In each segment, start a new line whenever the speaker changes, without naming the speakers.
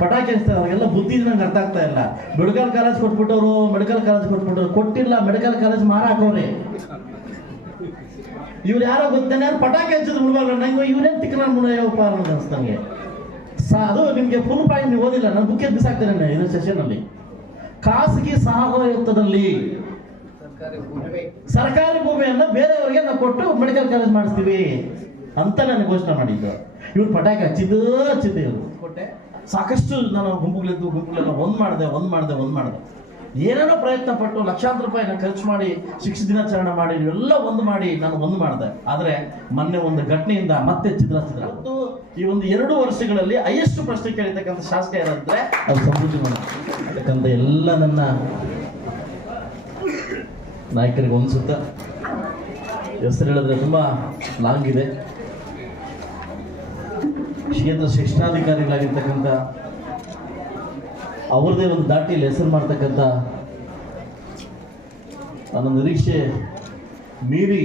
ಪಟಾಕಿ ಹಚ್ತಾರೆ ಅವ್ರಿಗೆಲ್ಲ ಬುದ್ಧಿ ನಂಗೆ ಅರ್ಥ ಆಗ್ತಾ ಇಲ್ಲ. ಮೆಡಿಕಲ್ ಕಾಲೇಜ್ ಕೊಟ್ಬಿಟ್ಟವರು ಮೆಡಿಕಲ್ ಕಾಲೇಜ್ ಕೊಟ್ಬಿಟ್ಟವ್ರು ಕೊಟ್ಟಿಲ್ಲ ಮೆಡಿಕಲ್ ಕಾಲೇಜ್ ಮಾರಾಕವ್ರೆ. ಇವ್ರು ಯಾರೋ ಗೊತ್ತೇನೆ ಯಾರು ಪಟಾಕಿ ಹಚ್ಚಿದ್ರು ಬಿಡ್ಬಾರ್ದು ನಂಗೆ ಇವ್ರೇನ್ ತಿಕ್ಕ ನಾನು ಮುನ್ನಯ್ಯಪ್ಪ ಅನ್ನೋದು ಅನ್ಸ್ತಂಗೆ ಸಾ ಅದು ನಿಮಗೆ ಫುಲ್ ಪಾಯಿಂಟ್ ನೀವು ಓದಿಲ್ಲ ನಾನು ಬುಕ್ಕೆ ಬಿಸಾಕ್ತೇನೆ ಇದು ಸೆಷನ್ ಅಲ್ಲಿ. ಖಾಸಗಿ ಸಹಭಾಗಿತ್ವದಲ್ಲಿ ಸರ್ಕಾರಿ ಭೂಮಿಯನ್ನು ಬೇರೆಯವರಿಗೆ ನಾವು ಕೊಟ್ಟು ಮೆಡಿಕಲ್ ಕಾಲೇಜ್ ಮಾಡಿಸ್ತೀವಿ ಅಂತ ನಾನು ಘೋಷಣೆ ಮಾಡಿದ್ದು. ಇವ್ರು ಪಟಾಕಿ ಹಚ್ಚಿದ್ದು ಹಚ್ಚಿದ್ದೆ ಇವರು. ಸಾಕಷ್ಟು ನಾನು ಗುಂಪುಗಳಿದ್ದು ಗುಂಪುಗಳೆಲ್ಲ ಒಂದ್ ಮಾಡಿದೆ ಒಂದ್ ಮಾಡಿದೆ ಒಂದ್ ಮಾಡಿದೆ. ಏನೇನೋ ಪ್ರಯತ್ನ ಪಟ್ಟು ಲಕ್ಷಾಂತರ ರೂಪಾಯಿ ನಾನು ಖರ್ಚು ಮಾಡಿ ಶಿಕ್ಷಣ ದಿನಾಚರಣೆ ಮಾಡಿ ಎಲ್ಲ ಒಂದು ಮಾಡಿ ನಾನು ಒಂದು ಮಾಡಿದೆ. ಆದರೆ ಮೊನ್ನೆ ಒಂದು ಘಟನೆಯಿಂದ ಮತ್ತೆ ಚಿತ್ರ ಚಿತ್ರ. ಮತ್ತು ಈ ಒಂದು ಎರಡು ವರ್ಷಗಳಲ್ಲಿ ಹೈಯೆಸ್ಟ್ ಪ್ರಶ್ನೆ ಕೇಳಿರ್ತಕ್ಕಂಥ ಶಾಸಕ ಯಾರಂದ್ರೆ ಅದು ಸಮೃದ್ಧಿ ಯಾಕಂತ ಎಲ್ಲ ನನ್ನ ನಾಯಕರಿಗೆ ಸುತ್ತ. ಹೆಸರು ಹೇಳಿದ್ರೆ ತುಂಬಾ ಲಾಂಗ್ ಇದೆ. ಕ್ಷೇತ್ರ ಶಿಕ್ಷಣಾಧಿಕಾರಿಗಳಾಗಿರ್ತಕ್ಕಂಥ ಅವ್ರದೇ ಒಂದು ದಾಟಿಯಲ್ಲಿ ಹೆಸರು ಮಾಡ್ತಕ್ಕಂಥ ನನ್ನ ನಿರೀಕ್ಷೆ ಮೀರಿ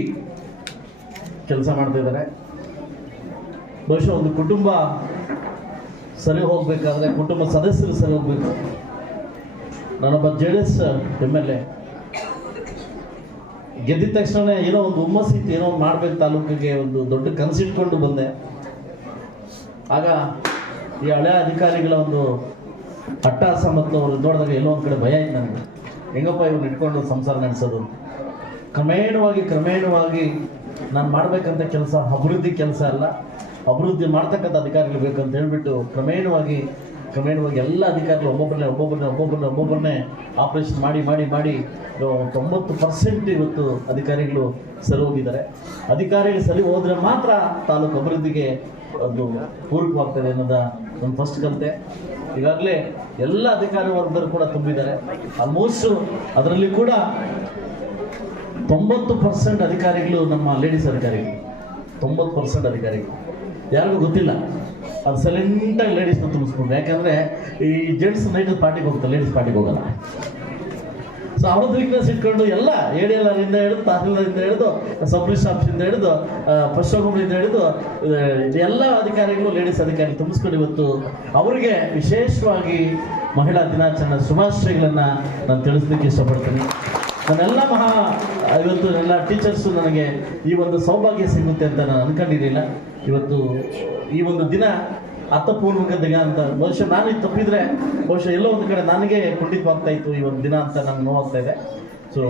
ಕೆಲಸ ಮಾಡ್ತಾ ಇದ್ದಾರೆ. ಬಹುಶಃ ಒಂದು ಕುಟುಂಬ ಸರಿ ಹೋಗಬೇಕಾದ್ರೆ ಕುಟುಂಬ ಸದಸ್ಯರು ಸರಿ ಹೋಗ್ಬೇಕು. ನಾನೊಬ್ಬ J D S M L A ಗೆದ್ದಿದ ತಕ್ಷಣ ಏನೋ ಒಂದು ಹುಮ್ಮಸ್ಸಿತ್ತು ಏನೋ ಒಂದು ಮಾಡ್ಬೇಕು ತಾಲೂಕಿಗೆ ಒಂದು ದೊಡ್ಡ ಕನಸಿಟ್ಕೊಂಡು ಬಂದೆ. ಆಗ ಈ ಹಳೆ ಅಧಿಕಾರಿಗಳ ಒಂದು ಅಟ್ಟಾಸ ಮತ್ತು ಅವರು ನೋಡಿದಾಗ ಎಲ್ಲೋ ಒಂದು ಕಡೆ ಭಯ ಇದೆ ನನಗೆ ಹೆಂಗಪ್ಪ ಇವ್ರು ಇಟ್ಕೊಂಡು ಸಂಸಾರ ನಡೆಸೋದು ಕ್ರಮೇಣವಾಗಿ ಕ್ರಮೇಣವಾಗಿ ನಾನು ಮಾಡಬೇಕಂತ ಕೆಲಸ ಅಭಿವೃದ್ಧಿ ಕೆಲಸ ಅಲ್ಲ, ಅಭಿವೃದ್ಧಿ ಮಾಡ್ತಕ್ಕಂಥ ಅಧಿಕಾರಿಗಳು ಬೇಕಂತ ಹೇಳಿಬಿಟ್ಟು ಕ್ರಮೇಣವಾಗಿ ಕ್ರಮೇಣವಾಗಿ ಎಲ್ಲ ಅಧಿಕಾರಿಗಳು ಒಬ್ಬೊಬ್ಬರನ್ನೇ ಒಬ್ಬೊಬ್ಬರನ್ನೇ ಒಬ್ಬೊಬ್ಬರನ್ನೇ ಒಬ್ಬೊಬ್ಬರನ್ನೇ ಆಪರೇಷನ್ ಮಾಡಿ ಮಾಡಿ ಮಾಡಿ ತೊಂಬತ್ತು ಪರ್ಸೆಂಟ್ ಇವತ್ತು ಅಧಿಕಾರಿಗಳು ಸರಿ ಹೋಗಿದ್ದಾರೆ. ಅಧಿಕಾರಿಗಳು ಸರಿ ಹೋದ್ರೆ ಮಾತ್ರ ತಾಲೂಕು ಅಭಿವೃದ್ಧಿಗೆ ಒಂದು ಪೂರಕವಾಗ್ತದೆ ಅನ್ನೋದ ನಮ್ಮ ಫಸ್ಟ್ ಕಂತೆ ಈಗಾಗಲೇ ಎಲ್ಲ ಅಧಿಕಾರಿ ವರ್ಗದವರು ಕೂಡ ತುಂಬಿದ್ದಾರೆ. ಆಲ್ಮೋಸ್ಟ್ ಅದರಲ್ಲಿ ಕೂಡ ತೊಂಬತ್ತು ಪರ್ಸೆಂಟ್ ಅಧಿಕಾರಿಗಳು ನಮ್ಮ ಲೇಡೀಸ್ ಅಧಿಕಾರಿಗಳು. ತೊಂಬತ್ತು ಪರ್ಸೆಂಟ್ ಅಧಿಕಾರಿಗಳು. ಯಾರಿಗೂ ಗೊತ್ತಿಲ್ಲ. ಅದು ಸೈಲೆಂಟಾಗಿ ಲೇಡೀಸ್ನ ತುಂಬಿಸ್ಕೊಂಡು. ಯಾಕಂದರೆ ಈ ಜೆಂಟ್ಸ್ ನೈಟ್ ಪಾರ್ಟಿಗೆ ಹೋಗ್ತಾರೆ ಲೇಡೀಸ್ ಪಾರ್ಟಿಗೆ ಹೋಗಲ್ಲ. ಸೊ ಅವ್ರದ್ದು ವೀಕ್ನೆಸ್ ಇಟ್ಕೊಂಡು ಎಲ್ಲ ಎ ಡಿ ಎಲ್ ಇಂದ ಹಿಡಿದು ತಹಸೀಲ್ದಾರಿಂದ ಹಿಡಿದು ಸಬ್ ಆಫೀಸಿಂದ ಹಿಡಿದು ಇಂದ ಹಿಡಿದು ಎಲ್ಲ ಅಧಿಕಾರಿಗಳು ಲೇಡೀಸ್ ಅಧಿಕಾರಿ ತುಂಬಿಸ್ಕೊಂಡು ಇವತ್ತು ಅವರಿಗೆ ವಿಶೇಷವಾಗಿ ಮಹಿಳಾ ದಿನಾಚರಣೆ ಶುಭಾಶಯಗಳನ್ನು ನಾನು ತಿಳಿಸ್ಲಿಕ್ಕೆ ಇಷ್ಟಪಡ್ತೀನಿ. ನನ್ನೆಲ್ಲ ಮಹಾ, ಇವತ್ತು ಎಲ್ಲ ಟೀಚರ್ಸು ನನಗೆ ಈ ಒಂದು ಸೌಭಾಗ್ಯ ಸಿಗುತ್ತೆ ಅಂತ ನಾನು ಅನ್ಕೊಂಡಿರಲಿಲ್ಲ. ಇವತ್ತು ಈ ಒಂದು ದಿನ ಅರ್ಥಪೂರ್ವಕ ದಿನ ಅಂತ. ಬಹುಶಃ ನಾನು ಇದು ತಪ್ಪಿದ್ರೆ ಬಹುಶಃ ಎಲ್ಲೋ ಒಂದು ಕಡೆ ನನಗೆ ಖಂಡಿತವಾಗ್ತಾ ಇತ್ತು ಈ ಒಂದು ದಿನ ಅಂತ ನನಗೆ ನೋವಾಗ್ತಾ ಇದೆ. ಸೊ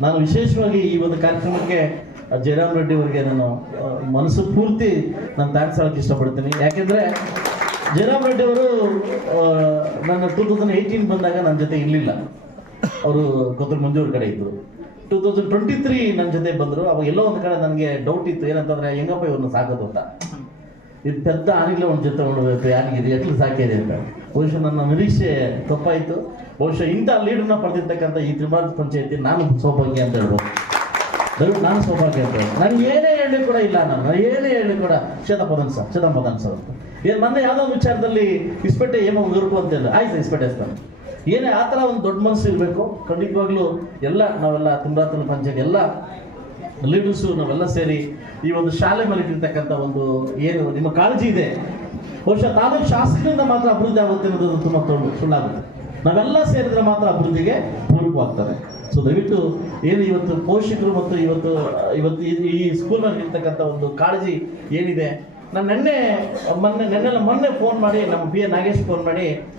ನಾನು ವಿಶೇಷವಾಗಿ ಈ ಒಂದು ಕಾರ್ಯಕ್ರಮಕ್ಕೆ ಆ, ಜಯರಾಮ್ ರೆಡ್ಡಿ ಅವರಿಗೆ ನಾನು ಆ, ಮನಸ್ಸು ಪೂರ್ತಿ ನಾನು ಥ್ಯಾಂಕ್ಸ್ ಹೇಳೋಕ್ಕೆ ಇಷ್ಟಪಡ್ತೀನಿ. ಯಾಕೆಂದ್ರೆ ಜಯರಾಮ್ ರೆಡ್ಡಿ ಅವರು ನನ್ನ ಟೂ ತೌಸಂಡ್ ಏಯ್ಟೀನ್ ಬಂದಾಗ ನನ್ನ ಜೊತೆ ಇರಲಿಲ್ಲ. ಅವರು ಕೊತ್ತೂರು ಮಂಜೂರು ಕಡೆ ಇದ್ದರು. ಟೂ ತೌಸಂಡ್ ಟ್ವೆಂಟಿ ತ್ರೀ ನನ್ನ ಜೊತೆ ಬಂದರು. ಅವಾಗ ಎಲ್ಲೋ ಒಂದು ಕಡೆ ನನಗೆ ಡೌಟ್ ಇತ್ತು. ಏನಂತಂದ್ರೆ ಹೆಂಗಪ್ಪ ಇವ್ರನ್ನ ಸಾಕೋದು ಅಂತ. ಇದು ಪೆದ್ದ ಆನೆಗಳೇ ಒಂದು ಜೊತೆ ಮಾಡಬೇಕು ಯಾರಿಗೆ ಇದು ಎಟ್ಲು ಸಾಕಿದೆ ಅಂತ. ಬಹುಶಃ ನನ್ನ ನಿರೀಕ್ಷೆ ತಪ್ಪಾಯಿತು. ಬಹುಶಃ ಇಂಥ ಲೀಡರ್ನ ಪಡೆದಿರ್ತಕ್ಕಂಥ ಈ ತ್ರಿಭಾರತ ಪಂಚಾಯತಿ ನಾನು ಸೌಭಾಗ್ಯ ಅಂತ ಹೇಳ್ಬೋದು. ದಯವಿಟ್ಟು ನಾನು ಸೌಭಾಗ್ಯ ಅಂತ ನನಗೆ ಏನೇ ಹೇಳಿ ಕೂಡ ಇಲ್ಲ ನಾನು. ಏನೇ ಹೇಳಿ ಕೂಡ ಶತ ಪದನ್ ಸರ್ ಶತ ಪದನ್ ಸರ್ ಅಂತ. ಏನು ಮೊನ್ನೆ ಯಾವುದೋ ವಿಚಾರದಲ್ಲಿ ಇಸ್ಪೆಟ್ಟೆ ಏನೋ ಒಂದು ಅಂತ ಅಂತಿಲ್ಲ ಆಯ್ತು ಇಸ್ಪೆಟ್ಟೆ ಇಸ್ತಾನೆ ಏನೇ ಆ ಥರ ಒಂದು ದೊಡ್ಡ ಮನಸ್ಸು ಇರಬೇಕು, ಖಂಡಿತವಾಗ್ಲೂ ಎಲ್ಲ ನಾವೆಲ್ಲ ತುಂಬ್ರಾತನ ಪಂಚಾಯತ್ ಎಲ್ಲ ಲೀಡರ್ಸು ನಾವೆಲ್ಲ ಸೇರಿ ಈ ಒಂದು ಶಾಲೆ ಮೇಲೆ ಇಟ್ಟಿರ್ತಕ್ಕಂಥ ಒಂದು ಏನು ನಿಮ್ಮ ಕಾಳಜಿ ಇದೆ? ಬಹುಶಃ ತಾಲೂಕು ಶಾಸಕರಿಂದ ಮಾತ್ರ ಅಭಿವೃದ್ಧಿ ಆಗುತ್ತೆ ಅನ್ನೋದು ತುಂಬ ತೊಂದು ಸುಳ್ಳಾಗುತ್ತೆ ನಾವೆಲ್ಲ ಸೇರಿದ್ರೆ ಮಾತ್ರ ಅಭಿವೃದ್ಧಿಗೆ ಪೂರಕವಾಗ್ತದೆ. ಸೊ ದಯವಿಟ್ಟು ಏನು ಇವತ್ತು ಪೋಷಕರು ಮತ್ತು ಇವತ್ತು ಇವತ್ತು ಈ- ಸ್ಕೂಲ್ನಲ್ಲಿ ಇರ್ತಕ್ಕಂಥ ಒಂದು ಕಾಳಜಿ ಏನಿದೆ? ನಾನು ನೆನ್ನೆ, ಮೊನ್ನೆ ನೆನ್ನೆ ಮೊನ್ನೆ ಫೋನ್ ಮಾಡಿ, ನಮ್ಮ ಬಿ ಎ ನಾಗೇಶ್ ಫೋನ್ ಮಾಡಿ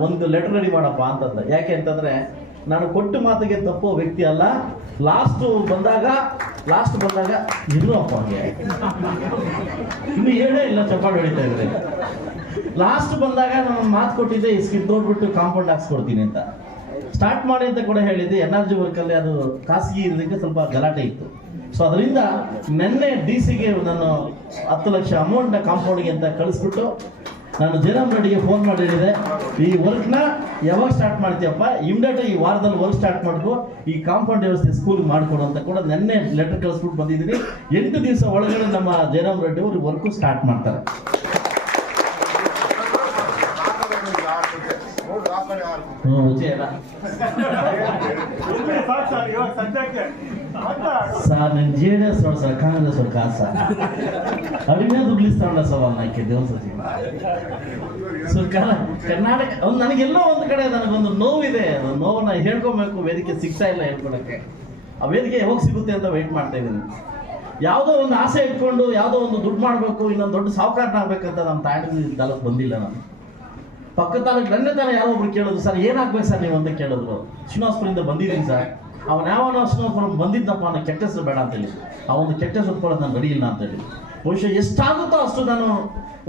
ಒಂದು ಲೆಟರ್ ರೆಡಿ ಮಾಡಪ್ಪ ಅಂತಂದ. ಯಾಕೆ ಅಂತಂದ್ರೆ, ನಾನು ಕೊಟ್ಟು ಮಾತಿಗೆ ತಪ್ಪೋ ವ್ಯಕ್ತಿ ಅಲ್ಲ ಲಾಸ್ಟ್ ಬಂದಾಗ ಲಾಸ್ಟ್ ಬಂದಾಗ ಇನ್ನು ಅಪ್ಪ ಇನ್ನು ಹೇಳೇ ಇಲ್ಲ, ಚಪ್ಪಾಳೆ ಹೊಡಿತಾ ಇದ್ರೆ ಲಾಸ್ಟ್ ಬಂದಾಗ ನಾನು ಮಾತು ಕೊಟ್ಟಿದ್ದೆ ಸ್ಕಿಪ್ ನೋಡ್ಬಿಟ್ಟು ಕಾಂಪೌಂಡ್ ಹಾಕ್ಸ್ಕೊಡ್ತೀನಿ ಅಂತ. ಸ್ಟಾರ್ಟ್ ಮಾಡಿ ಅಂತ ಕೂಡ ಹೇಳಿದ್ದೆ ಎನ್ ಆರ್ ಜಿ ವರ್ಕಲ್ಲಿ ಅದು ಖಾಸಗಿ ಇರೋದಕ್ಕೆ ಸ್ವಲ್ಪ ಗಲಾಟೆ ಇತ್ತು. ಸೊ ಅದರಿಂದ ನೆನ್ನೆ ಡಿ ಸಿಗೆ ನಾನು ಹತ್ತು ಲಕ್ಷ ಅಮೌಂಟ್ನ ಕಾಂಪೌಂಡ್ಗೆ ಅಂತ ಕಳಿಸ್ಬಿಟ್ಟು ನಾನು ಜಯರಾಮ್ ರೆಡ್ಡಿಗೆ ಫೋನ್ ಮಾಡಿ ಹೇಳಿದೆ, ಈ ವರ್ಕ್ನ ಯಾವಾಗ ಸ್ಟಾರ್ಟ್ ಮಾಡ್ತೀಯಪ್ಪ? ಇಮ್ಡಿಯೇಟ್ ಈ ವಾರದಲ್ಲಿ ವರ್ಕ್ ಸ್ಟಾರ್ಟ್ ಮಾಡ್ಕೊ ಈ ಕಾಂಪೌಂಡ್ ವ್ಯವಸ್ಥೆ ಸ್ಕೂಲ್ ಮಾಡ್ಕೊಡು ಅಂತ ಕೂಡ ನಿನ್ನೆ ಲೆಟರ್ ಕಳಿಸ್ಬಿಟ್ಟು ಬಂದಿದ್ದೀನಿ ಎಂಟು ದಿವಸ ಒಳಗಡೆ ನಮ್ಮ ಜಯರಾಮ್ ರೆಡ್ಡಿ ಅವರು ವರ್ಕು ಸ್ಟಾರ್ಟ್ ಮಾಡ್ತಾರೆ. ಹ್ಞೂ ವಿಜಯನ?
ಸಾಕು ಸರ್ ಇವಾಗ ಸದ್ಯಕ್ಕೆ ಅಂತ
సార్ నేను జేడీఎస్ వాడు సార్ కాంగ్రెస్ వాడు కాదు సార్ అడిగినా దుడ్లు ఇస్తా ఉండ సార్ వాళ్ళు నాకు దేవుని సచి ಸೊ ಕರ್ನಾ- ಕರ್ನಾಟಕ ಒಂದು ನನಗೆಲ್ಲೋ ಒಂದು ಕಡೆ ನನಗೊಂದು ನೋವಿದೆ ಅದು ನೋವನ್ನ ಹೇಳ್ಕೊಬೇಕು ವೇದಿಕೆ ಸಿಗ್ತಾ ಇಲ್ಲ ಹೇಳ್ಕೊಳಕ್ಕೆ ಆ ವೇದಿಕೆ ಯಾವಾಗ ಸಿಗುತ್ತೆ ಅಂತ ವೆಯ್ಟ್ ಮಾಡ್ತಾ ಇದ್ದೀನಿ ಯಾವುದೋ ಒಂದು ಆಸೆ ಇಟ್ಕೊಂಡು ಯಾವುದೋ ಒಂದು ದುಡ್ಡು ಮಾಡಬೇಕು ಇನ್ನೊಂದು ದೊಡ್ಡ ಸಾವುಕಾರನಾಗಬೇಕಂತ ನಮ್ಮ ತಾಯಿ ತಾಲೂಕು ಬಂದಿಲ್ಲ ನಾನು ಪಕ್ಕ ತಾಲೂಕು ನನ್ನ ತಾನೇ ಯಾರೋ ಒಬ್ರು ಕೇಳಿದ್ರು ಸರ್ ಏನಾಗ್ಬೇಕು ಸರ್ ನೀವು ಅಂತ ಕೇಳಿದ್ರು ಶ್ರೀನಿವಾಸಪುರದಿಂದ ಬಂದಿದ್ದೀನಿ ಸರ್ ಅವನ ಯಾವನ ಶ್ರೀನಿವಾಸಪುರ ಬಂದಿದ್ದಪ್ಪ ಅನ್ನ ಕೆಟ್ಟ ಹೆಸರು ಬೇಡ ಅಂತೇಳಿ. ಒಂದು ಕೆಟ್ಟ ಹೆಸರು ಕೊಡೋದು ನಾನು ಇಲ್ಲ ಅಂತೇಳಿ. ಬಹುಶಃ ಎಷ್ಟಾಗುತ್ತೋ ಅಷ್ಟು ನಾನು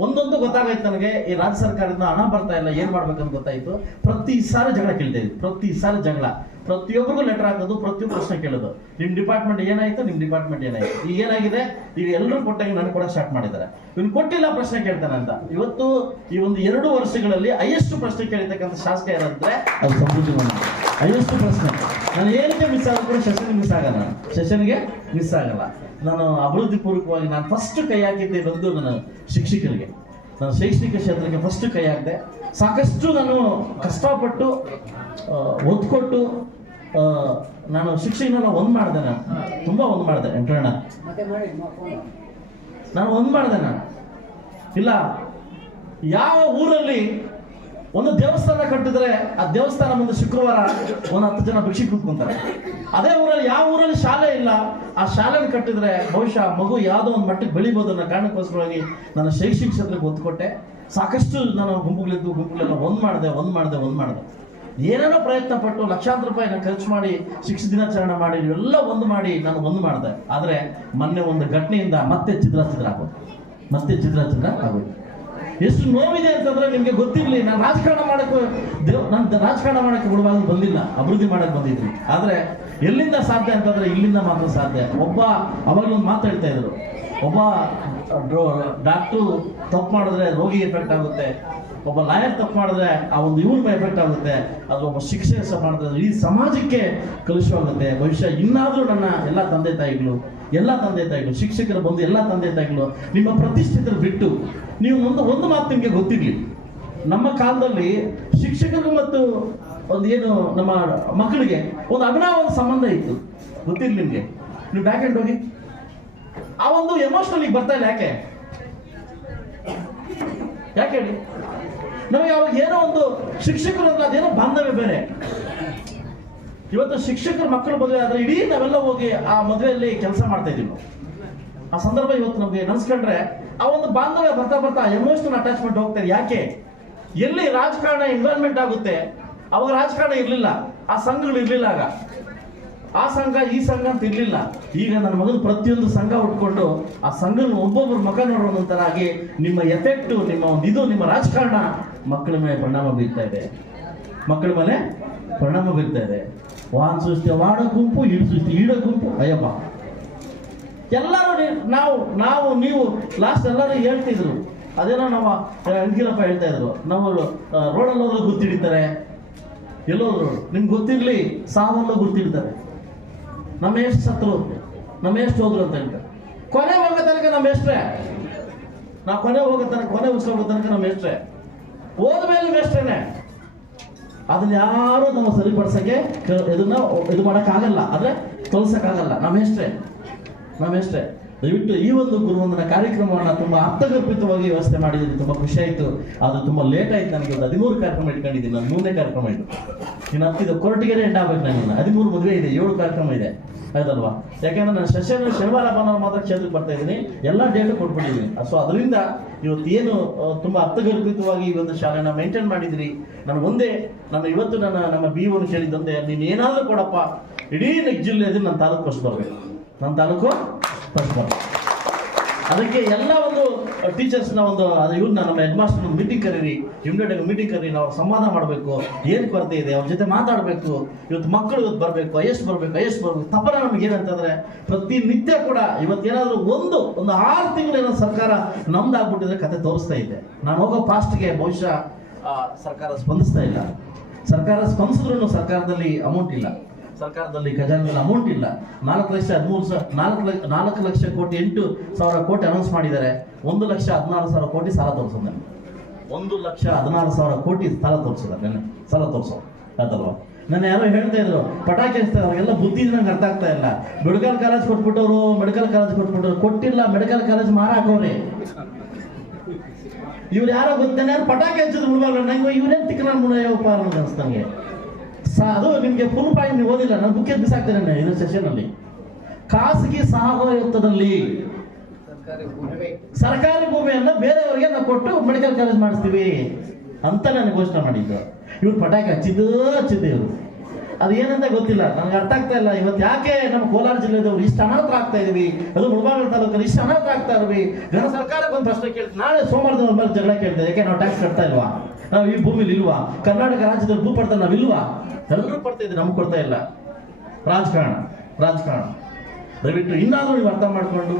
ಒಂದೊಂದು ಗೊತ್ತಾಗೈತೆ ನನಗೆ, ಈ ರಾಜ್ಯ ಸರ್ಕಾರದಿಂದ ಹಣ ಬರ್ತಾ ಇಲ್ಲ, ಏನು ಮಾಡ್ಬೇಕಂತ ಗೊತ್ತಾಯಿತು. ಪ್ರತಿ ಸಾರಿ ಜಗಳ ಕೇಳ್ತಾ ಇದ್ವಿ ಪ್ರತಿ ಸಾರಿ ಜಗಳ. ಪ್ರತಿಯೊಬ್ಬರಿಗೂ ಲೆಟರ್ ಹಾಕೋದು ಪ್ರತಿಯೊಬ್ಬ ಪ್ರಶ್ನೆ ಕೇಳೋದು. ನಿಮ್ಮ ಡಿಪಾರ್ಟ್ಮೆಂಟ್ ಏನಾಯಿತು? ನಿಮ್ಮ ಡಿಪಾರ್ಟ್ಮೆಂಟ್ ಏನಾಯಿತು? ಈಗ ಏನಾಗಿದೆ? ಈಗ ಎಲ್ಲರೂ ಕೊಟ್ಟಾಗ ನನಗೆ ಕೂಡ ಸ್ಟಾರ್ಟ್ ಮಾಡಿದ್ದಾರೆ. ಇವ್ನು ಕೊಟ್ಟಿಲ್ಲ ಪ್ರಶ್ನೆ ಕೇಳ್ತಾನೆ ಅಂತ. ಇವತ್ತು ಈ ಒಂದು ಎರಡು ವರ್ಷಗಳಲ್ಲಿ ಹೈಯೆಸ್ಟ್ ಪ್ರಶ್ನೆ ಕೇಳಿರ್ತಕ್ಕಂಥ ಶಾಸಕ ಯಾರಂದ್ರೆ, ಅದು ಸಮೃದ್ಧಿ ಹೈಯೆಸ್ಟ್ ಪ್ರಶ್ನೆ. ನಾನು ಏನಕ್ಕೆ ಮಿಸ್ ಆದ್ರೂ ಕೂಡ ಸೆಷನ್ ಮಿಸ್ ಆಗಲ್ಲ. ಸೆಷನ್ಗೆ ಮಿಸ್ ಆಗಲ್ಲ. ನಾನು ಅಭಿವೃದ್ಧಿ ಪೂರ್ವಕವಾಗಿ ನಾನು ಫಸ್ಟ್ ಕೈ ಹಾಕಿದ್ದೆ ಬಂದು ನನ್ನ ಶಿಕ್ಷಕರಿಗೆ. ನಾನು ಶೈಕ್ಷಣಿಕ ಕ್ಷೇತ್ರಕ್ಕೆ ಫಸ್ಟ್ ಕೈ ಹಾಕಿದೆ. ಸಾಕಷ್ಟು ನಾನು ಕಷ್ಟಪಟ್ಟು ಒತ್ಕೊಟ್ಟು ನಾನು ಶಿಕ್ಷಕನ ಒಂದು ಮಾಡಿದೆ ನಾನು. ತುಂಬ ಒಂದು ಮಾಡಿದೆ ಎಂಟ್ರಣ್ಣ. ನಾನು ಒಂದು ಮಾಡಿದೆ ನಾನು. ಇಲ್ಲ ಯಾವ ಊರಲ್ಲಿ ಒಂದು ದೇವಸ್ಥಾನ ಕಟ್ಟಿದ್ರೆ ಆ ದೇವಸ್ಥಾನ ಮುಂದೆ ಶುಕ್ರವಾರ ಒಂದು ಹತ್ತು ಜನ ಭಿಕ್ಷೆ ಕುತ್ಕೊಂತಾರೆ. ಅದೇ ಊರಲ್ಲಿ ಯಾವ ಊರಲ್ಲಿ ಶಾಲೆ ಇಲ್ಲ, ಆ ಶಾಲೆ ಕಟ್ಟಿದ್ರೆ ಬಹುಶಃ ಮಗು ಯಾವುದೋ ಒಂದು ಮಟ್ಟಕ್ಕೆ ಬೆಳಿಬೋದು ಅನ್ನೋ ಕಾರಣಕ್ಕೋಸ್ಕರವಾಗಿ ನಾನು ಶೈಕ್ಷಣಿಕ ಕ್ಷೇತ್ರಕ್ಕೆ ಒತ್ತು ಕೊಟ್ಟೆ ಸಾಕಷ್ಟು ನಾನು ಗುಂಪುಗಳಿದ್ದು ಗುಂಪುಗಳೆಲ್ಲ ಒಂದು ಮಾಡಿದೆ ಒಂದು ಮಾಡಿದೆ ಒಂದು ಮಾಡಿದೆ. ಏನೇನೋ ಪ್ರಯತ್ನ ಪಟ್ಟು ಲಕ್ಷಾಂತರ ರೂಪಾಯಿ ನಾನು ಖರ್ಚು ಮಾಡಿ ಶಿಕ್ಷಣ ದಿನಾಚರಣೆ ಮಾಡಿ, ಇವೆಲ್ಲ ಒಂದು ಮಾಡಿ ನಾನು ಒಂದು ಮಾಡಿದೆ. ಆದರೆ ಮೊನ್ನೆ ಒಂದು ಘಟನೆಯಿಂದ ಮತ್ತೆ ಚಿತ್ರ ಚಿತ್ರ ಆಗೋದು. ಮತ್ತೆ ಚಿತ್ರ ಚಿತ್ರ ಆಗೋದು. ಎಷ್ಟು ನೋವಿದೆ ಅಂತಂದ್ರೆ ನಿಮ್ಗೆ ಗೊತ್ತಿರ್ಲಿ, ನಾನು ರಾಜಕಾರಣ ಮಾಡಕ್ಕೆ ದೇವ್, ನಾನು ರಾಜಕಾರಣ ಮಾಡಕ್ಕೆ ಬಿಡುವಾಗ ಬಂದಿಲ್ಲ, ಅಭಿವೃದ್ಧಿ ಮಾಡಕ್ಕೆ ಬಂದಿದ್ರಿ ಆದ್ರೆ ಎಲ್ಲಿಂದ ಸಾಧ್ಯ ಅಂತಂದ್ರೆ ಇಲ್ಲಿಂದ ಮಾತ್ರ ಸಾಧ್ಯ. ಒಬ್ಬ ಅವಾಗಲೊಂದು ಮಾತಾಡ್ತಾ ಇದ್ರು. ಒಬ್ಬ ಡಾಕ್ಟ್ರು ತಪ್ಪು ಮಾಡಿದ್ರೆ ರೋಗಿ ಎಫೆಕ್ಟ್ ಆಗುತ್ತೆ. ಒಬ್ಬ ಲಾಯರ್ ತಪ್ಪು ಮಾಡಿದ್ರೆ ಆ ಒಂದು ಇವ್ರ ಎಫೆಕ್ಟ್ ಆಗುತ್ತೆ. ಅದು ಒಬ್ಬ ಶಿಕ್ಷೆ ಸಹ ಮಾಡಿದ್ರೆ ಇಡೀ ಸಮಾಜಕ್ಕೆ ಕಲುಷವಾಗುತ್ತೆ. ಭವಿಷ್ಯ ಇನ್ನಾದ್ರೂ ನನ್ನ ಎಲ್ಲ ತಂದೆ ತಾಯಿಗಳು ಎಲ್ಲ ತಂದೆ ತಾಯಿಗಳು, ಶಿಕ್ಷಕರು ಬಂದು ಎಲ್ಲ ತಂದೆ ತಾಯಿಗಳು, ನಿಮ್ಮ ಪ್ರತಿಷ್ಠಿತರು ಬಿಟ್ಟು ನೀವು ಒಂದು ಒಂದು ಮಾತು ನಿಮಗೆ ಗೊತ್ತಿರಲಿ. ನಮ್ಮ ಕಾಲದಲ್ಲಿ ಶಿಕ್ಷಕರು ಮತ್ತು ಒಂದು ಏನು ನಮ್ಮ ಮಕ್ಕಳಿಗೆ ಒಂದು ಒಂದು ಸಂಬಂಧ ಇತ್ತು. ಗೊತ್ತಿರಲಿ ನಿಮಗೆ? ನೀವು ಬ್ಯಾಕ್ ಹ್ಯಾಂಡ್ ಹೋಗಿ. ಆ ಒಂದು ಎಮೋಷನಲ್ ಈಗ ಬರ್ತಾ ಇಲ್ಲ ಯಾಕೆ? ಯಾಕೆ ಹೇಳಿ? ನಮಗೆ ಅವಾಗ ಏನೋ ಒಂದು ಶಿಕ್ಷಕರು ಅಂದ್ರೆ ಅದೇನೋ ಬಾಂಧವ್ಯ ಬೇರೆ. ಇವತ್ತು ಶಿಕ್ಷಕರ ಮಕ್ಕಳು ಮದುವೆ ಆದ್ರೆ ಇಡೀ ನಾವೆಲ್ಲ ಹೋಗಿ ಆ ಮದುವೆಯಲ್ಲಿ ಕೆಲಸ ಮಾಡ್ತಾ ಇದೀವಿ. ಆ ಸಂದರ್ಭ ಇವತ್ತು ನಮಗೆ ನೆನೆಸ್ಕೊಂಡ್ರೆ ಆ ಒಂದು ಬಾಂಧವ್ಯ ಬರ್ತಾ ಬರ್ತಾ ಎಮೋಷನಲ್ ಅಟ್ಯಾಚ್ಮೆಂಟ್ ಹೋಗ್ತಾರೆ ಯಾಕೆ? ಎಲ್ಲಿ ರಾಜಕಾರಣ ಇನ್ವಾಲ್ವ್ಮೆಂಟ್ ಆಗುತ್ತೆ, ಅವಾಗ ರಾಜಕಾರಣ ಇರಲಿಲ್ಲ. ಆ ಸಂಘಗಳು ಇರಲಿಲ್ಲ ಆಗ. ಆ ಸಂಘ, ಈ ಸಂಘ ಅಂತ ಇರಲಿಲ್ಲ. ಈಗ ನನ್ನ ಮಗನ ಪ್ರತಿಯೊಂದು ಸಂಘ ಉಟ್ಕೊಂಡು ಆ ಸಂಘನ ಒಬ್ಬೊಬ್ಬರು ಮಗ ನೋಡುವಂತರಾಗಿ ನಿಮ್ಮ ಎಫೆಕ್ಟ್ ನಿಮ್ಮ ಒಂದು ಇದು, ನಿಮ್ಮ ರಾಜಕಾರಣ ಮಕ್ಕಳ ಮೇಲೆ ಪರಿಣಾಮ ಬೀರ್ತಾ ಇದೆ. ಮಕ್ಕಳ ಮೇಲೆ ಪರಿಣಾಮ ಬೀರ್ತಾ ಇದೆ. ವಾನ್ ಸೃಷ್ಟಿ ವಾಡ ಗುಂಪು ಈಡು ಸೃಷ್ಟಿ ಈಡ ಗುಂಪು ಅಯ್ಯಪ್ಪ ಎಲ್ಲರೂ ನಾವು ನಾವು, ನೀವು ಲಾಸ್ಟ್ ಎಲ್ಲರೂ ಹೇಳ್ತಿದ್ರು. ಅದೇನೋ ನಮ್ಮ ಅಂಕಿರಪ್ಪ ಹೇಳ್ತಾ ಇದ್ರು. ನಾವು ರೋಡಲ್ಲಿ ಹೋದ್ರೆ ಗುರ್ತಿಡಿತಾರೆ. ಎಲ್ಲೋದ್ರು. ನಿಮ್ಗೆ ಗೊತ್ತಿರ್ಲಿ ಸಾವಲ್ಲೂ ಗುರ್ತಿಡ್ತಾರೆ. ನಮ್ಮ ಎಷ್ಟು ಸತ್ರು? ನಮ್ಮ ಎಷ್ಟು ಹೋದ್ರು ಅಂತ ಹೇಳ್ತಾರೆ. ಕೊನೆ ಹೋಗೋ ತನಕ ನಮ್ಮ ಎಷ್ಟ್ರೆ? ನಾವು ಕೊನೆ ಹೋಗೋ ತನಕ, ಕೊನೆ ಉಸ್ಕೋಗೋ ತನಕ ನಮ್ಮ ಎಷ್ಟ್ರೆ? ಹೋದ್ಮೇಲೆ ಮೇಷ್ಟ್ರೇನೆ ಅದನ್ನ ಯಾರು ನಾವು ಸರಿಪಡಿಸಕ್ಕೆ ಇದನ್ನ ಇದು ಮಾಡೋಕ್ಕಾಗಲ್ಲ. ಆದ್ರೆ ತೊಲಸಕ್ಕಾಗಲ್ಲ ನಮ್ಮೆಷ್ಟೇ ಎಷ್ಟೇ ನಮ್ಮ ಎಷ್ಟೇ ದಯವಿಟ್ಟು ಈ ಒಂದು ಗುರುವಂದನ ಕಾರ್ಯಕ್ರಮವನ್ನ ತುಂಬಾ ಅರ್ಥಗರ್ಭಿತವಾಗಿ ವ್ಯವಸ್ಥೆ ಮಾಡಿದ್ದೀನಿ ತುಂಬಾ ಖುಷಿ ಆಯಿತು. ಅದು ತುಂಬಾ ಲೇಟ್ ಆಯ್ತು. ನನಗೆ ಒಂದು ಹದಿಮೂರು ಕಾರ್ಯಕ್ರಮ ಇಟ್ಕೊಂಡಿದ್ದೀನಿ. ನಾನು ಮುಂದೆ ಕಾರ್ಯಕ್ರಮ ಇದು. ಇನ್ನು ಹತ್ತಿದ ಕೊರಟಿಗೆರೆ ಎಂಡ್ ಆಗ್ಬೇಕು ನನಗೆ ಹದಿಮೂರು ಮದುವೆ ಇದೆ. ಏಳು ಕಾರ್ಯಕ್ರಮ ಇದೆ. ಹೌದಲ್ವಾ? ಯಾಕಂದ್ರೆ ನಾನು ಸೆಷನ್ ಶನಿವಾರ ಭಾನುವಾರ ಮಾತ್ರ ಕ್ಷೇತ್ರಕ್ಕೆ ಬರ್ತಾ ಇದ್ದೀನಿ. ಎಲ್ಲ ಡೇಟು ಕೊಟ್ಬಿಟ್ಟಿದ್ದೀನಿ. ಸೊ ಅದರಿಂದ ಇವತ್ತು ಏನು ತುಂಬ ತುಂಬಾ ಅರ್ಥಗರ್ಭಿತವಾಗಿ ಈ ಒಂದು ಶಾಲೆನ ಮೇಂಟೈನ್ ಮಾಡಿದಿರಿ ನಾನು ಒಂದೇ ನಾನು ಇವತ್ತು ನನ್ನ ನಮ್ಮ ಬಿ ಒನ್ ಕೇಳಿದ್ದಂತೆ ನೀನು ಏನಾದರೂ ಕೊಡಪ್ಪ. ಇಡೀ ಜಿಲ್ಲೆ ನನ್ನ ತಾಲೂಕು ಫಸ್ಟ್ ನನ್ನ ತಾಲೂಕು ಫಸ್ಟ್ ಅದಕ್ಕೆ ಎಲ್ಲ ಒಂದು ಟೀಚರ್ಸ್ನ ಒಂದು ಅದು ಇವ್ರನ್ನ ನಮ್ಮ ಹೆಡ್ ಮಾಸ್ಟರ್ ಮೀಟಿಂಗ್ ಕರೀರಿ. ಇಮ್ಮಿಡಿಯೇಟ್ ಮೀಟಿಂಗ್ ಕರೀರಿ, ನಾವು ಸಂವಾದ ಮಾಡಬೇಕು. ಏನು ಕೊರತೆ ಇದೆ, ಅವ್ರ ಜೊತೆ ಮಾತಾಡಬೇಕು. ಇವತ್ತು ಮಕ್ಕಳು ಇವತ್ತು ಬರಬೇಕು ಎಷ್ಟು ಬರಬೇಕು ಎಷ್ಟು ಬರಬೇಕು. ತಪ್ಪನ ನಮ್ಗೆ ಏನಂತಂದ್ರೆ ಪ್ರತಿನಿತ್ಯ ಕೂಡ ಇವತ್ತೇನಾದರೂ ಒಂದು ಒಂದು ಆರು ತಿಂಗಳು ಏನೋ ಸರ್ಕಾರ ನಮ್ದಾಗ್ಬಿಟ್ಟಿದ್ರೆ ಕತೆ ತೋರಿಸ್ತಾ ಇದೆ. ನಾನು ಹೋಗೋ ಪಾಸ್ಟ್ಗೆ ಬಹುಶಃ ಸರ್ಕಾರ ಸ್ಪಂದಿಸ್ತಾ ಇಲ್ಲ. ಸರ್ಕಾರ ಸ್ಪಂದಿಸಿದ್ರು ಸರ್ಕಾರದಲ್ಲಿ ಅಮೌಂಟ್ ಇಲ್ಲ. ಸರ್ಕಾರದಲ್ಲಿ ಖಜಾನೆಯಲ್ಲಿ ಅಮೌಂಟ್ ಇಲ್ಲ. ನಾಲ್ಕು ಲಕ್ಷ ಹದಿಮೂರು ಸಾವಿರ ನಾಲ್ಕು ಲಕ್ಷ ನಾಲ್ಕು ಲಕ್ಷ ಕೋಟಿ, ಎಂಟು ಸಾವಿರ ಕೋಟಿ ಅನೌನ್ಸ್ ಮಾಡಿದ್ದಾರೆ. ಒಂದು ಲಕ್ಷ ಹದಿನಾರು ಸಾವಿರ ಕೋಟಿ ಸಾಲ ತೋರಿಸೋದು ಒಂದು ಲಕ್ಷ ಹದಿನಾರು ಸಾವಿರ ಕೋಟಿ ಸಾಲ ತೋರಿಸಿದ್ದಾರೆ ನೆನ್ನೆ. ಸಾಲ ತೋರಿಸೋ. ಅದಲ್ವ ನನ್ನ ಯಾರೋ ಹೇಳ್ತಾ ಇದ್ರು, ಪಟಾಕಿ ಹಚ್ತಾರೆ ಎಲ್ಲ ಬುದ್ಧಿ ನಂಗೆ ಅರ್ಥ ಆಗ್ತಾ ಇಲ್ಲ. ಮೆಡಿಕಲ್ ಕಾಲೇಜ್ ಕೊಟ್ಬಿಟ್ಟವ್ರು ಮೆಡಿಕಲ್ ಕಾಲೇಜ್ ಕೊಟ್ಬಿಟ್ಟವ್ರು. ಕೊಟ್ಟಿಲ್ಲ ಮೆಡಿಕಲ್ ಕಾಲೇಜ್ ಮಾರಾಕವ್ರಿ ಇವ್ರು ಯಾರೋ ಗೊತ್ತೇನೆ? ಯಾರು ಪಟಾಕಿ ಹಚ್ಚಿದ್ರು ಮುಳುವಾಗ ನಂಗೆ ಇವ್ರೇನು ತಿಕ್ಕನ ಮುಳುಗಪ್ಪ ಅನ್ನೋದು ಅನ್ಸ್ತಂಗೆ ಸ, ಅದು ನಿಮಗೆ ಫುಲ್ ಪಾಯಿಂಟ್ ನೀವು ಓದಿಲ್ಲ. ನಾನು ಬುಕ್ಕೆ ಬಿಸಾಕ್ತೇನೆ ಇದು ಸೆಷನಲ್ಲಿ ಖಾಸಗಿ ಸಹಯೋಗದಲ್ಲಿ ಸರ್ಕಾರಿ ಭೂಮಿಯನ್ನ ಬೇರೆಯವರಿಗೆ ನಾವು ಕೊಟ್ಟು ಮೆಡಿಕಲ್ ಕಾಲೇಜ್ ಮಾಡಿಸ್ತೀವಿ ಅಂತ ನಾನು ಘೋಷಣೆ ಮಾಡಿದ್ದು. ಇವ್ರು ಪಟಾಕಿ ಹಚ್ಚಿದ್ದು ಹಚ್ಚಿದ್ದೆ ಇವರು. ಅದು ಏನಂತ ಗೊತ್ತಿಲ್ಲ. ನನಗೆ ಅರ್ಥ ಆಗ್ತಾ ಇಲ್ಲ. ಇವತ್ತು ಯಾಕೆ ನಮ್ಮ ಕೋಲಾರ ಜಿಲ್ಲೆದವ್ರು ಇಷ್ಟು ಅನಾಥ ಆಗ್ತಾ ಇದೀವಿ? ಅದು ಮುಳಬಾಗಿಲು ತಾಲೂಕಲ್ಲಿ ಇಷ್ಟು ಅನಾಥ ಆಗ್ತಾ ಇದ್ವಿ. ಜನ ಸರ್ಕಾರಕ್ಕೆ ಒಂದು ಪ್ರಶ್ನೆ ಕೇಳ್ತೀವಿ ನಾಳೆ ಸೋಮವಾರದ ಮೇಲೆ ಜಗಳ ಕೇಳ್ತೇವೆ ಯಾಕೆ ನಾವು ಟ್ಯಾಕ್ಸ್ ಕಟ್ತಾ ಇಲ್ವಾ? ನಾವು ಈ ಭೂಮಿಲಿ ಇಲ್ವಾ? ಕರ್ನಾಟಕ ರಾಜ್ಯದಲ್ಲಿ ಭೂ ಪಡ್ತಾ ನಾವು ಇಲ್ವಾ? ಎಲ್ಲರೂ ಪಡ್ತಾ ಇದ್ದೀವಿ, ನಮ್ಗೆ ಕೊಡ್ತಾ ಇಲ್ಲ. ರಾಜಕಾರಣ ರಾಜಕಾರಣ. ದಯವಿಟ್ಟು ಇನ್ನಾದರೂ ನೀವು ಅರ್ಥ ಮಾಡಿಕೊಂಡು,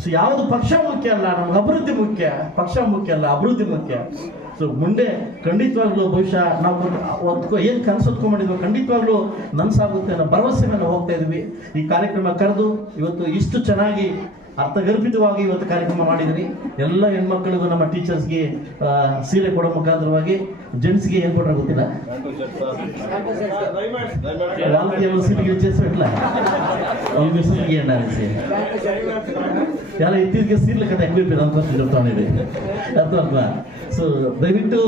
ಸೊ ಯಾವುದು ಪಕ್ಷ ಮುಖ್ಯ ಅಲ್ಲ, ನಮ್ಗೆ ಅಭಿವೃದ್ಧಿ ಮುಖ್ಯ, ಪಕ್ಷ ಮುಖ್ಯ ಅಲ್ಲ, ಅಭಿವೃದ್ಧಿ ಮುಖ್ಯ. ಸೊ ಮುಂದೆ ಖಂಡಿತವಾಗ್ಲೂ ಬಹುಶಃ ನಾವು ಹೊತ್ಕೊ ಏನು ಕನಸು ಹೊತ್ಕೊಂಡ್ಬಿಟ್ಟಿದ್ವೋ ಖಂಡಿತವಾಗ್ಲೂ ನನ್ಸಾಗುತ್ತೆ ಅನ್ನೋ ಭರವಸೆ ಮೇಲೆ ಹೋಗ್ತಾ ಇದೀವಿ ಈ ಕಾರ್ಯಕ್ರಮ ಕರೆದು ಇವತ್ತು ಇಷ್ಟು ಚೆನ್ನಾಗಿ ಅರ್ಥಗರ್ಭಿತವಾಗಿ ಇವತ್ತು ಕಾರ್ಯಕ್ರಮ ಮಾಡಿದ್ರಿ ಎಲ್ಲ ಹೆಣ್ಮಕ್ಳಿಗೂ ನಮ್ಮ ಟೀಚರ್ಸ್ಗೆ ಸೀರೆ ಕೊಡೋ ಮುಖಾಂತರವಾಗಿ ಜೆಂಟ್ಸ್ಗೆ ಏನು ಕೊಟ್ಟರೆ ಗೊತ್ತಿಲ್ಲ వాళ్ళకి ఎవరు సీటుకి ಯಾರ ಇತ್ತೀಚೆಗೆ ಸೀರ್ಲ ಕತೆ ಹೆಂಗಿರ್ತೀರ ಅಂತ ಹೇಳ್ತಾನಿದೆ ಅರ್ಥ ಅಲ್ವಾ ಸೊ ದಯವಿಟ್ಟು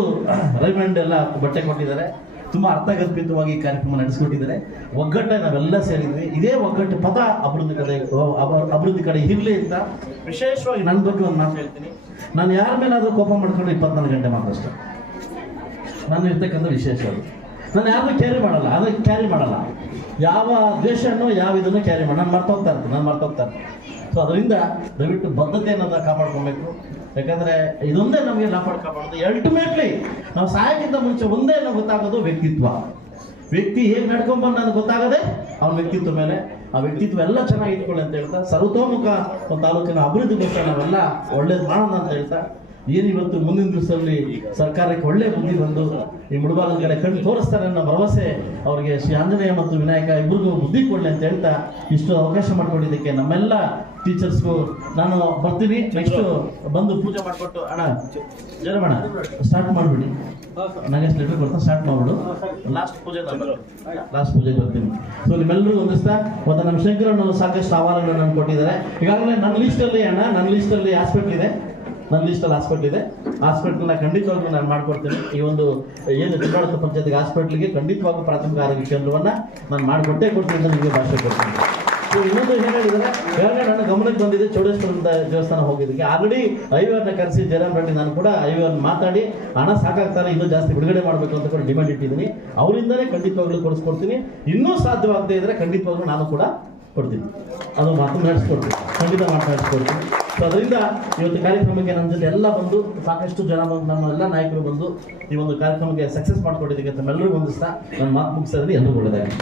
ರೈಮಂಡ್ ಎಲ್ಲ ಬಟ್ಟೆ ಕೊಟ್ಟಿದ್ದಾರೆ. ತುಂಬಾ ಅರ್ಥಗರ್ಭಿತವಾಗಿ ಕಾರ್ಯಕ್ರಮ ನಡೆಸ್ಕೊಟ್ಟಿದ್ದಾರೆ. ಒಗ್ಗಟ್ಟೆ ನಾವೆಲ್ಲ ಸೇರಿದ್ವಿ. ಇದೇ ಒಗ್ಗಟ್ಟು ಪದ ಅಭಿವೃದ್ಧಿ ಕಡೆ ಅಭಿವೃದ್ಧಿ ಕಡೆ ಇರಲಿ ಅಂತ ವಿಶೇಷವಾಗಿ ನನ್ನ ಬಗ್ಗೆ ಒಂದು ಮಾತು ಹೇಳ್ತೀನಿ. ನಾನು ಯಾರ ಮೇಲಾದರೂ ಕೋಪ ಮಾಡ್ಕೊಂಡು ಇಪ್ಪತ್ನಾಲ್ಕು ಗಂಟೆ ಮಾತಾಡೋಷ್ಟು ನಾನು ಇರ್ತಕ್ಕಂಥ ವಿಶೇಷ ಅದು. ನಾನು ಯಾರನ್ನೂ ಕ್ಯಾರಿ ಮಾಡಲ್ಲ. ಅದಕ್ಕೆ ಕ್ಯಾರಿ ಮಾಡಲ್ಲ. ಯಾವ ದ್ವೇಷನ್ನು ಯಾವ ಇದನ್ನು ಕ್ಯಾರಿ ಮಾಡಿ ನಾನು ಮರ್ತೋಗ್ತಾ ಇರ್ತೀನಿ. ನಾನು ಮರ್ತೋಗ್ತಾ ಇರ್ತೀನಿ. ಸೊ ಅದರಿಂದ ದಯವಿಟ್ಟು ಬದ್ಧತೆಯನ್ನು ಕಾಪಾಡ್ಕೊಬೇಕು ಯಾಕಂದ್ರೆ ಇದೊಂದೇ ನಮಗೆ ಲಾಪಾಡ್ ಕಾಪಾಡೋದು. ಅಲ್ಟಿಮೇಟ್ಲಿ ನಾವು ಸಾಯಕ್ಕಿಂತ ಮುಂಚೆ ಒಂದೇ ನಮ್ಗೆ ಗೊತ್ತಾಗೋದು ವ್ಯಕ್ತಿತ್ವ. ವ್ಯಕ್ತಿ ಹೇಗೆ ನಡ್ಕೊಂಬಂದು ನನಗೆ ಗೊತ್ತಾಗದೆ ಅವನ ವ್ಯಕ್ತಿತ್ವ ಮೇಲೆ. ಆ ವ್ಯಕ್ತಿತ್ವ ಎಲ್ಲ ಚೆನ್ನಾಗಿ ಇಟ್ಕೊಳ್ಳಿ ಅಂತ ಹೇಳ್ತಾ, ಸರ್ವತೋಮುಖ ಒಂದು ತಾಲೂಕಿನ ಅಭಿವೃದ್ಧಿಗೋಸ್ಕರ ನಾವೆಲ್ಲ ಒಳ್ಳೇದು ಮಾಡೋಣ ಅಂತ ಹೇಳ್ತಾ ಏನು ಇವತ್ತು ಮುಂದಿನ ದಿವಸದಲ್ಲಿ ಸರ್ಕಾರಕ್ಕೆ ಒಳ್ಳೆ ಬುದ್ಧಿ ಬಂದು ಈ ಮುಳುಬಾಗಿಲ ಕಡೆ ಕಣ್ಣು ತೋರಿಸ್ತಾರೆ ಅನ್ನೋ ಭರವಸೆ ಅವರಿಗೆ ಶ್ರೀ ಆಂಜನೇಯ ಮತ್ತು ವಿನಾಯಕ ಇಬ್ಬರಿಗೂ ಬುದ್ಧಿ ಕೊಡಲಿ ಅಂತ ಹೇಳ್ತಾ ಇಷ್ಟು ಅವಕಾಶ ಮಾಡ್ಕೊಂಡಿದ್ದಕ್ಕೆ ನಮ್ಮೆಲ್ಲ ಟೀಚರ್ಸ್ಗೂ ನಾನು ಬರ್ತೀನಿ. ನೆಕ್ಸ್ಟ್ ಬಂದು ಪೂಜೆ ಮಾಡಿಕೊಟ್ಟು ಅಣ್ಣ ಜರಮಣ ಸ್ಟಾರ್ಟ್ ಮಾಡಿಬಿಡಿ. ನನಗೆ ಲೆಟರ್ ಕೊಡ್ತಾ ಸ್ಟಾರ್ಟ್ ಮಾಡ್ಬಿಡು. ಲಾಸ್ಟ್ ಪೂಜೆ ಲಾಸ್ಟ್ ಪೂಜೆ ಬರ್ತೀನಿ ಸೊ ನಿಮ್ಮೆಲ್ಲರಿಗೂ ಒಂದಿಸ್ತಾ ಮತ್ತು ನಮ್ಮ ಶಂಕರಣ್ಣವರು ಸಾಕಷ್ಟು ಸವಾಲುಗಳನ್ನು ನಾನು ಕೊಟ್ಟಿದ್ದಾರೆ. ಈಗಾಗಲೇ ನನ್ನ ಲಿಸ್ಟಲ್ಲಿ ಅಣ್ಣ, ನನ್ನ ಲಿಸ್ಟಲ್ಲಿ ಆಸ್ಪೆಕ್ಟ್ ಇದೆ. ನನ್ನ ಲಿಸ್ಟಲ್ಲಿ ಹಾಸ್ಪಿಟ್ಲ್ ಇದೆ. ಹಾಸ್ಪಿಟ್ಲ್ನ ಖಂಡಿತವಾಗ್ಲೂ ನಾನು ಮಾಡ್ಕೊಡ್ತೀನಿ. ಈ ಒಂದು, ಏನು ಜಿಲ್ಲಾಡಳಿತ ಪಂಚಾಯತ್ಗೆ ಹಾಸ್ಪಿಟ್ಲಿಗೆ ಖಂಡಿತವಾಗ್ಲೂ ಪ್ರಾಥಮಿಕ ಆರೋಗ್ಯ ಕೇಂದ್ರವನ್ನು ನಾನು ಮಾಡಿಕೊಟ್ಟೇ ಕೊಡ್ತೀನಿ ಅಂತ ನಿಮಗೆ ಭಾಷೆ ಕೊಡ್ತೀನಿ. ಸೊ ಇನ್ನೊಂದು ಏನು ಹೇಳಿದರೆ? ನನ್ನ ಗಮನಕ್ಕೆ ಬಂದಿದೆ ಚೌಡೇಶ್ವರದ ದೇವಸ್ಥಾನ ಹೋಗಿದ್ದಕ್ಕೆ. ಆಲ್ರೆಡಿ ಐವರ್ನ ಕರೆಸಿ ಜಯರಾಮ್ ರೆಡ್ಡಿ ನಾನು ಕೂಡ ಐವರ್ ಮಾತಾಡಿ, ಹಣ ಸಾಕಾಗ್ತಾರೆ ಇನ್ನೂ ಜಾಸ್ತಿ ಬಿಡುಗಡೆ ಮಾಡಬೇಕು ಅಂತ ಕೂಡ ಡಿಮ್ಯಾಂಡ್ ಇಟ್ಟಿದ್ದೀನಿ. ಅವರಿಂದಲೇ ಖಂಡಿತವಾಗ್ಲೂ ಕೊಡಿಸ್ಕೊಡ್ತೀನಿ. ಇನ್ನೂ ಸಾಧ್ಯವಾಗದೇ ಇದ್ರೆ ಖಂಡಿತವಾಗ್ಲೂ ನಾನು ಕೂಡ ಕೊಡ್ತೀನಿ. ಅದು ಮಾತು ನಡೆಸ್ಕೊಡ್ತೀನಿ. ಖಂಡಿತ ಮಾತು ನಡೆಸ್ಕೊಡ್ತೀನಿ. ಸೊ ಅದರಿಂದ ಇವತ್ತು ಕಾರ್ಯಕ್ರಮಕ್ಕೆ ನಮ್ಮ ಜೊತೆ ಎಲ್ಲ ಬಂದು ಸಾಕಷ್ಟು ಜನ ಬಂದು, ನಮ್ಮ ಎಲ್ಲ ನಾಯಕರು ಬಂದು ಈ ಒಂದು ಕಾರ್ಯಕ್ರಮಕ್ಕೆ ಸಕ್ಸಸ್ ಮಾಡಿಕೊಟ್ಟಿದ್ದಕ್ಕೆ ತಮ್ಮೆಲ್ಲರಿಗೂ ಹೊಂದಿಸ್ತಾ ನನ್ನ ಮಾತು ಮುಗಿಸಿದ್ರೆ ಎಲ್ಲರೂ ಒಳ್ಳೆಯದಾಗಿ